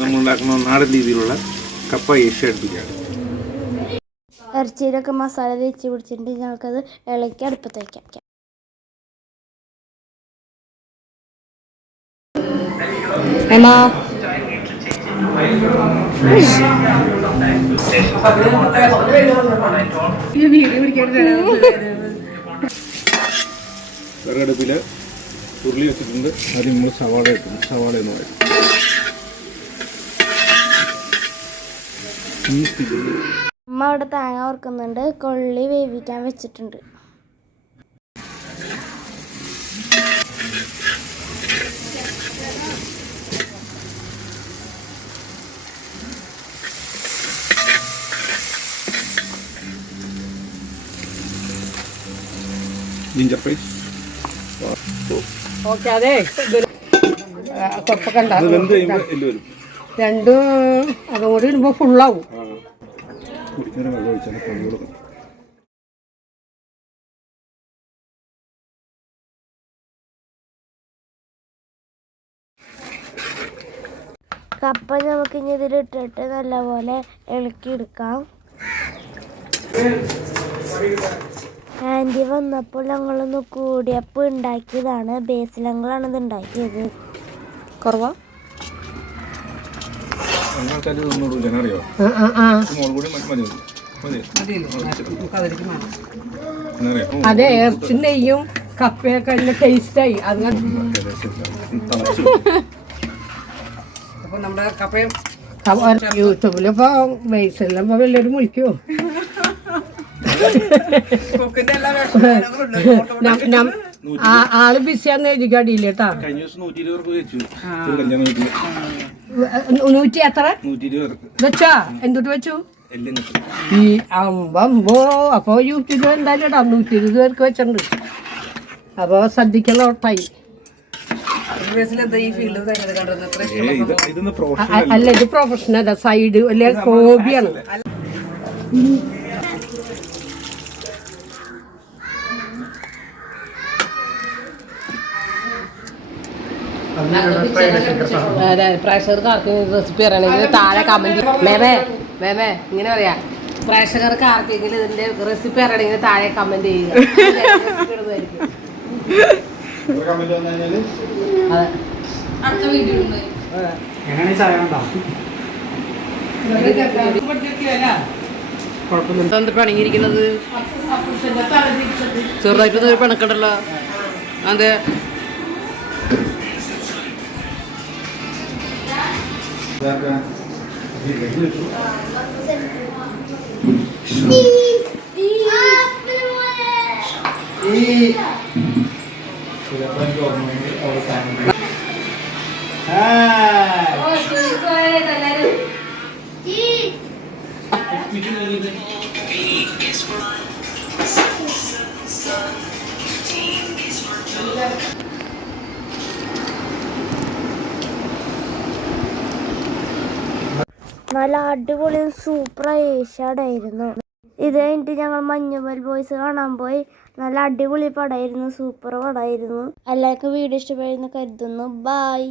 നമ്മൾ ഉണ്ടാക്കുന്ന നാടൻ രീതിയിലുള്ള കപ്പ ഏഷ്യാഡ് ബിരിയാണി. ഇറച്ചിയിലൊക്കെ മസാല തേച്ച് പിടിച്ചിട്ട് ഞങ്ങൾക്കത് ഇളക്കി അടുപ്പത്ത് വയ്ക്കാം. വിറകടുപ്പിൽ ഉരുളി വെച്ചിട്ടുണ്ട്. ആദ്യം നമ്മൾ സവാള ഇട്ടു. സവാള എന്ന് പറയും. അമ്മ അവിടെ തേങ്ങ വറുക്കുന്നുണ്ട്. കൊള്ളി വേവിക്കാൻ വെച്ചിട്ടുണ്ട്. Ginger paste. ഓക്കെ, അതെ കൊപ്പൊക്കെ രണ്ടും അതും കൂടി ഇടുമ്പോൾ ഫുള്ളാവും. കപ്പ നമുക്ക് ഇനി ഇതിലിട്ടിട്ട് നല്ലപോലെ ഇളക്കിയെടുക്കാം. ആൻറ്റി വന്നപ്പോൾ ഞങ്ങളൊന്ന് കൂടിയപ്പോൾ ഉണ്ടാക്കിയതാണ്. ബേസിലങ്ങളാണ് ഇത് ഉണ്ടാക്കിയത്. കുറവാ അതെ, ഇറച്ചി നെയ്യും കപ്പയൊക്കെ അതിന്റെ ടേസ്റ്റായി. അപ്പൊ നമ്മുടെ കപ്പയും യൂട്യൂബിലിപ്പോ ബേസിലും വലിയൊരു മുളിക്കോ. ആള് ബിസിയാന്ന് എഴുതിക്ക് അടിയില്ല കേട്ടാ. 100 എത്ര വെച്ചാ എന്തുട്ട് വെച്ചു ഈ അമ്പോ. അപ്പൊ യൂട്യൂബിൽ എന്തായാലും ഇടാം. 120 പേർക്ക് വെച്ചിട്ടുണ്ട്. അപ്പൊ ശ്രദ്ധിക്കല ഓട്ടായി. അല്ല, ഇത് പ്രൊഫഷണൽ സൈഡ് അല്ലെ ഹോബിയാണ്. അതെ, പ്രേക്ഷകർക്ക് ആർക്കെങ്കിലും റെസിപ്പി അറിയണമെങ്കിൽ താഴെ കമന്റ്. മേമേ ഇങ്ങനെ പറയാ, പ്രേക്ഷകർക്ക് ആർക്കെങ്കിലും ഇതിന്റെ റെസിപ്പി അറിയണമെങ്കിൽ താഴെ കമന്റ് ചെയ്യുക. പണിങ്ങിരിക്കുന്നത് ചെറുതായിട്ട് പിണക്കണ്ടല്ലോ. അതെ, നല്ല അടിപൊളി സൂപ്പർ ഏഷ്യാഡായിരുന്നു. ഇത് കഴിഞ്ഞിട്ട് ഞങ്ങൾ മഞ്ഞുമൽ ബോയ്സ് കാണാൻ പോയി. നല്ല അടിപൊളി പടമായിരുന്നു. സൂപ്പർ പടമായിരുന്നു. എല്ലാവർക്കും വീഡിയോ ഇഷ്ടപ്പെടുന്ന കരുതുന്നു. ബൈ.